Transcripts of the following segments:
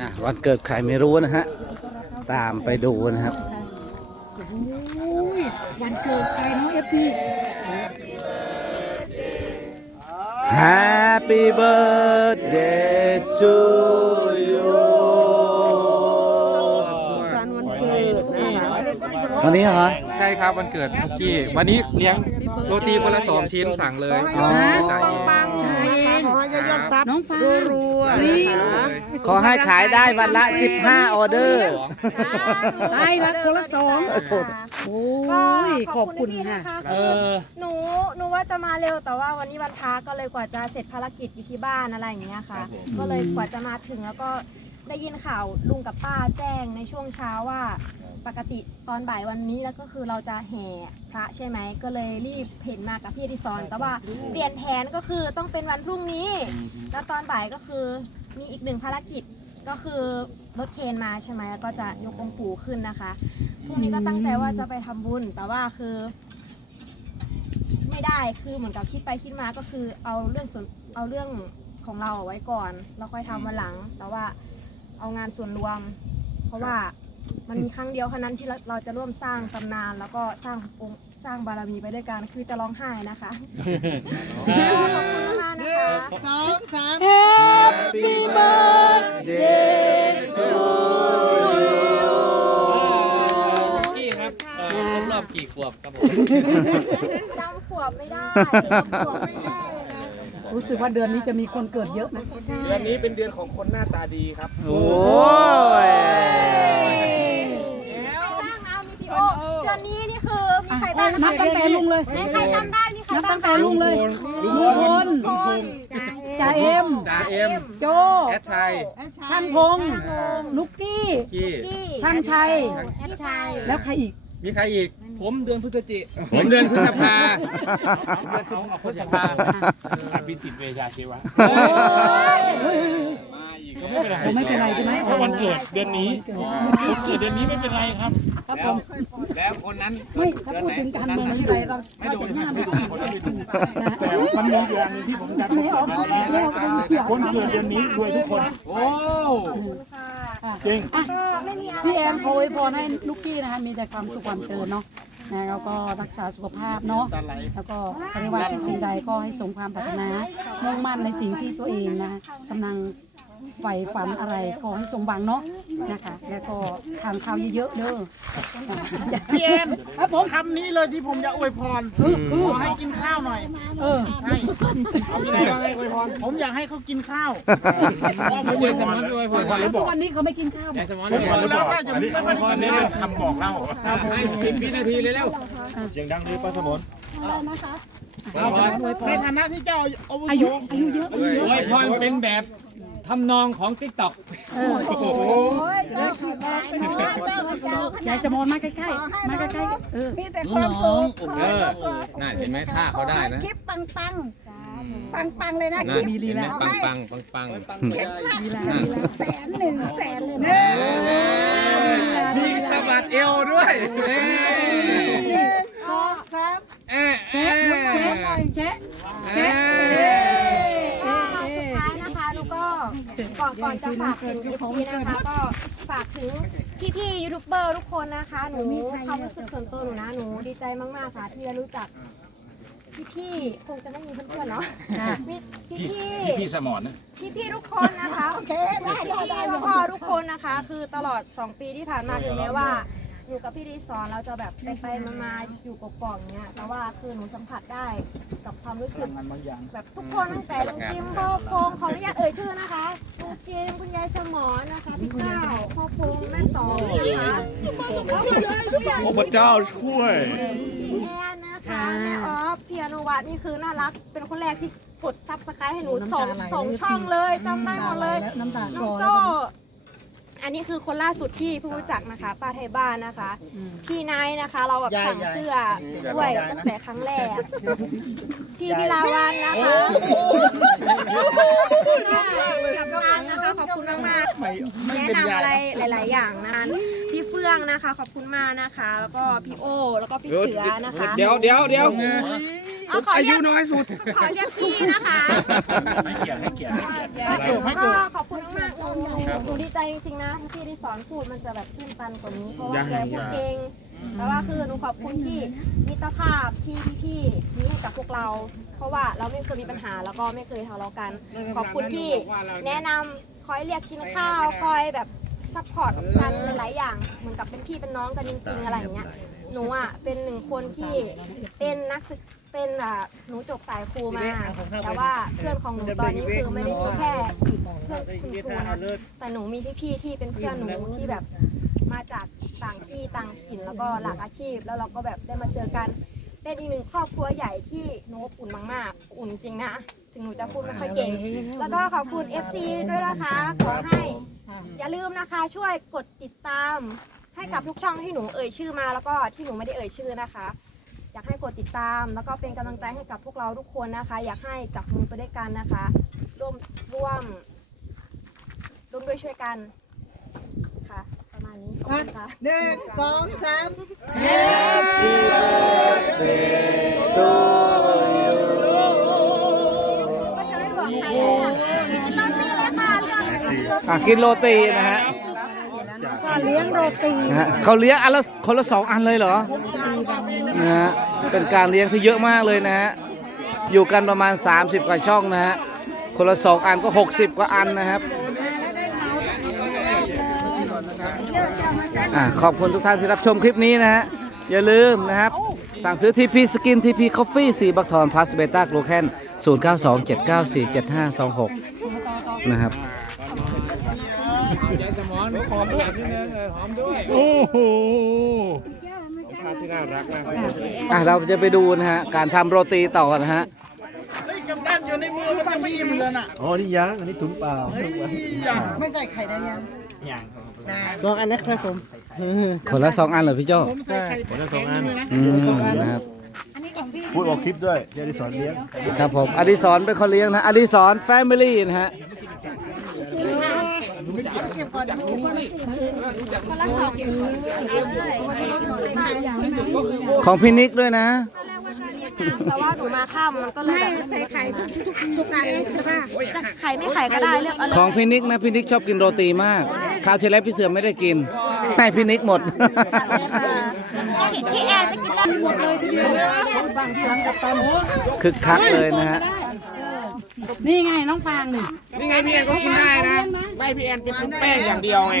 อะวันเกิดใครไม่รู้นะฮะ ตามไปดูนะครับโอ้ยวันเกิดใครเนาะเอฟซี Happy birthday to you สันวันเกิดนะคะวันนี้เหรอ ใช่ครับวันเกิดนุกกี้ วันนี้เลี้ยงโรตีคนละสองชิ้นสั่งเลยอ๋อ จ่ายเอง ปังชายเองขอให้ยอดซับน้องฟ้ารัวๆรีนะคะขอให้ขายได้วันละ 15 ออเดอร์ ได้ละคนละสองโทษ โอ้ยขอบคุณค่ะเออ หนูหนูว่าจะมาเร็วแต่ว่าวันนี้วันพักก็เลยกว่าจะเสร็จภารกิจอยู่ที่บ้านอะไรอย่างเงี้ยค่ะก็เลยกว่าจะมาถึงแล้วก็ได้ยินข่าวลุงกับป้าแจ้งในช่วงเช้าว่า ปกติตอนบ่ายวันนี้แล้วก็คือเราจะแห่พระใช่ไหมก็เลยรีบเห็นมากับพี่อดิซอนแต่ว่าเปลี่ยนแผนก็คือต้องเป็นวันพรุ่งนี้ แล้วตอนบ่ายก็คือมีอีกหนึ่งภารกิจก็คือรถเคนมาใช่ไหมแล้วก็จะยกองค์ปู่ขึ้นนะคะพรุ่งนี้ก็ตั้งใจว่าจะไปทำบุญ แต่ว่าคือ ไม่ได้คือเหมือนกับคิดไปคิดมาก็คือเอาเรื่องส่วนเอาเรื่องของเราเอาไว้ก่อน แล้วค่อยทำวันหลัง แต่ว่าเอางานส่วนรวม เพราะว่า มันมีครั้งเดียวเท่านั้นที่เราเราจะร่วมสร้างตำนาน แล้วก็สร้างองค์สร้างบารมีไปด้วยกันคือจะร้องไห้นะคะขอบคุณมากๆนะคะ สองสาม Happy birthday to you กี้ครับเอ่อครบรอบกี่ขวบครับผมจำขวบไม่ได้จำขวบไม่ได้เลยนะรู้สึกว่าเดือนนี้จะมีคนเกิดเยอะนะ ใช่ เดือนนี้เป็นเดือนของคนหน้าตาดีครับ โอ้ย บ้างนะมีพี่โอเดือนนี้นี่คือมีใครบ้างนับตั้งแต่ลุงเลยไหนใครจำได้มีใครนับบ้าตั้งงแต่ลุงเลยลุงพลจ่าเอ็มจ่าเอ็มโจ แอดชัยช่างพงษ์นุกกี้ กี้กี้ช่างชัย แอดชัยแล้วใครอีก มีใครอีก ผมเดือนพฤศจิผมเดือนพฤษภาเดือนสองพฤษภาอภิสิทธิ์เวชาชีวะโอ้ยมาอีกก็ไม่เป็นไรโอ้ไม่เป็นไรใช่ไหม เพราะวันเกิดเดือนนี้วันเกิดเดือนนี้ไม่เป็นไรครับ ครับผมแล้วคนนั้นไม่ถ้าพูดถึงการเมืองที่ไรเราเราจะห้ามไม่ได้นะแต่มันมีอยู่อย่างหนึงที่ผมจำไม่ออกไม่ออกไม่ออกคนเกิดเดือนนี้รวยทุกคน โอ้จริงอะก็ไม่มีอะไรพี่แอนโพยพรให้ลูกกี้นะคะมีแต่ความสุขความเจริญเนาะนะแล้วก็รักษาสุขภาพเนาะแล้วก็ปฏิวัติที่สิ่งใดก็ให้สมความปรารถนามุ่งมั่นในสิ่งที่ตัวเองนะกำลัง ใฝ่ฝันอะไรขอให้สมหวังเนาะนะคะ แล้วก็ทานข้าวเยอะๆเด้อพี่เอ็มครับผมคำนี้เลยที่ผมจะอวยพรเออเอขออให้กินข้าวหน่อย เออใช่ผมอยากให้เขากินข้าวว่าผมยาอยยสมอนด้วยผมแล้วทุกวันนี้เขาไม่กินข้าวยายสมอนผมเนี่ยขอแล้วน่าจะไม่เป็นคนนี้เป็นคำบอกเล่าให้สิบวินาทีเลยแล้วเสียงดังดีป้าสมนอวยพในรฐานะที่เจ้าอาวุอาโสยุอายุเยอะอายุเยโอ้อะยพรเป็นแบบ ทำนองของติ๊กต็อกเออยายจะมอนมาใกล้ๆ มาใกล้ๆ เออ มีแต่ความสุขเออน่าเห็นไหมท่าเขาได้นะคลิปปังปังปังปังๆเลยนะน่าคลิปมีลีเห็นไหมลาปังปังปังปังลีลานั่นแสนหนึ่งแสนเลยนะมีสะบัดเอวด้วยสองสามเอ๊ะเช็คเช็คเช็ค เอ๊ะ ก็สุดท้ายนะคะหนู ก็ก่อนก่อนจะฝากถึงอีพีนะคะก็ฝากถึงพี่ๆยูทูบเบอร์ทุกคนนะคะหนูความรู้สึกส่วนตัวหนูนะหนูดีใจมากๆค่ะที่ได้รู้จักพี่ๆคงจะไม่มีเพื่อนๆเนาะพี่ๆพี่สมอนนะพี่พี่ๆทุกคนนะคะโอเคได้ได้ได้พ่อทุกคนนะคะ คือตลอด 2 ปีที่ผ่านมาถึงแม้ว่า อยู่กับพี่ดีสอนเราจะแบบไปไปๆมาๆอยู่กับกล่องเนี้ยแต่ว่าคือหนูสัมผัสได้กับความรู้สึกแบบทุกคนตั้งแต่ลุงจิมพ่อพงขออนุญาตเอ่ยชื่อนะคะลุงจิมคุณยายสมอนนะคะพี่ก้าวพ่อพงแม่ตองนะคะทุกอย่างโอ้พระเจ้าช่วยพี่แอนนะคะแม่ออฟพี่อนุวัฒน์นี่คือน่ารัก เป็นคนแรกที่กดซับสไครต์ให้หนูสองสองช่องเลยจำได้หมดเลยน้ำตาน้คองลอโซ่ อันนี้คือคนล่าสุดที่เพิ่งรู้จักนะคะ ป้าไทยบ้านนะคะ พี่ไนท์นะคะ เราแบบสั่งเสื้อด้วยตั้งแต่ครั้งแรก พี่พิลาวันนะคะกับงานนะคะขอบคุณมากๆแนะนำอะไรหลาย ๆ อย่างนั้นพี่เฟื่องนะคะ ขอบคุณมากนะคะ แล้วก็พี่โอ แล้วก็พี่เสือนะคะเดี๋ยวเดี๋ยวเดี๋ยวเอาขออาเรียุยกน้อยสุดขอเรียกพี่นะคะให้เกียรติให้เกียรติให้เกียรติก็ขอบคุณ มากๆหนูหนูดีใจจริงๆนะที่ที่สอนพูดมันจะแบบตื้นตันกว่านี้ เพราะว่าแกพูดเก่งแต่ว่าคือหนูขอบคุณที่มิตรภาพที่พี่ๆมีให้กับพวกเรา เพราะว่าเราไม่เคยมีปัญหาแล้วก็ไม่เคยทะเลาะกัน ขอบคุณที่แนะนำคอยเรียกกินข้าวคอยแบบซัพพอร์ตกันหลายๆอย่างเหมือนกับเป็นพี่เป็นน้องกันจริงๆอะไรอย่างเงี้ย หนูอะเป็นหนึ่งคนที่เป็นนักศึก เป็นอะหนูจบสายครูมา แต่ว่าเพื่อนของหนูตอนนี้คือไม่ได้มีแค่เพื่อนคุณครูนะแต่หนูมีพี่ๆที่เป็นเพื่อนหนูที่แบบมาจากต่างที่ต่างถิ่นแล้วก็หลากอาชีพ แล้วเราก็แบบได้มาเจอกันเป็นอีกหนึ่งครอบครัวใหญ่ที่หนูอบอุ่นมากๆอุ่นจริงนะถึงหนูจะพูดไม่ค่อยเก่ง แล้วก็ขอบคุณ FC ด้วยนะคะ ขอให้ อย่าลืมนะคะช่วยกดติดตามให้กับทุกช่องที่หนูเอ่ยชื่อมาแล้วก็ที่หนูไม่ได้เอ่ยชื่อนะคะอยากให้กด ติดตาม แล้วก็เป็นกำลังใจให้กับพวกเราทุกคนนะคะ อยากให้จับมือไปด้วยกันนะคะ ร่วมร่วมร่วมด้วยช่วยกันค่ะ ประมาณนี้ขอบคุณค่ะ หนึ่งสองสามก็จะไม่บอกใครเลยค่ะเรื่องนี้เลยค่ะเรื่องอะกินโรตีนะฮะเลี้ยงโรตีนะฮะเขาเลี้ยงอันละคนละสองอันเลยเหรอนะฮะ เป็นการเลี้ยงที่เยอะมากเลยนะฮะ อยู่กันประมาณ 30 กว่าช่องนะฮะ คนละสองอันก็ 60 กว่าอันนะครับอะขอบคุณทุกท่านที่รับชมคลิปนี้นะฮะ อย่าลืมนะครับ สั่งซื้อทีพีสกินทีพีคอฟฟี่สีบักทอนพลัสเบต้าโกลแคน0 9 2 7 9 4 7 5 2 6 นะครับยายสมอนหอมด้วยหอมด้วย โอ้โห ภาพที่น่ารักมากเลยอะเราจะไปดูนะฮะ การทำโรตีต่อนะฮะเฮ้ยกับด้านอยู่ในมือมันจะไม่อิ่มเลยน่ะอ๋อ นี่ยังอันนี้ถุงเปล่าไม่ใส่ไข่ได้ยังสองอันนะครับผมคนละสองอันเหรอพี่โจ้ผมใส่ไข่คนละสองอันอืมนะครับพูดออกคลิปด้วยเดี๋ยวได้สอนเลี้ยง ครับผม อดิศรเป็นคนเลี้ยงนะ อดิศรแฟมิลี่นะฮะ ของพี่นิกด้วยนะ แต่ว่าหนูมาข้ามมันก็เลยแบบใส่ไข่ทุกทุกทุกอันใช่ป่ะจะไข่ไม่ไข่ก็ได้เลือกเอาเลยของพี่นิกนะพี่นิกชอบกินโรตีมาก คราวที่แล้วพี่เสือไม่ได้กิน ให้พี่นิกหมด ที่แอนจะกินได้หมดเลยทีเดียวคึกคักเลยนะฮะ นี่ไงน้องฟางนี่นี่ไงพี่แอนก็กินได้นะไม่พี่แอนเป็นแป้งอย่างเดียวไง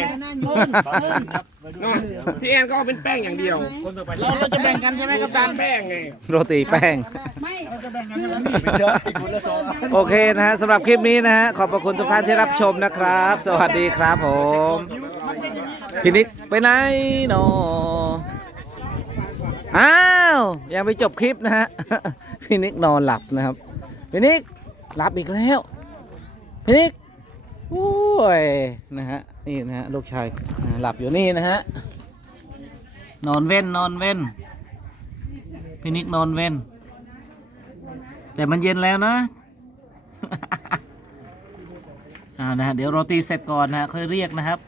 พี่แอนก็เป็นแป้งอย่างเดียวเราเราจะแบ่งกันใช่ไหมกับตาตาลแป้งไงโรตีแป้ง ไม่โอเคนะฮะสำหรับคลิปนี้นะฮะขอบพระคุณทุกท่านที่รับชมนะครับ สวัสดีครับผมพี่นิกไปไหนหนออ้าวยังไม่จบคลิปนะฮะพี่นิกนอนหลับนะครับพี่นิก หลับอีกแล้วพี่นิกโอ้ยนะฮะนี่นะฮะลูกชายหลับอยู่นี่นะฮะนอนเว้นนอนเว้นพี่นิกนอนเว้นแต่มันเย็นแล้วนะอ่านะฮะเดี๋ยวโรตีเสร็จก่อนนะฮะค่อยเรียกนะครับ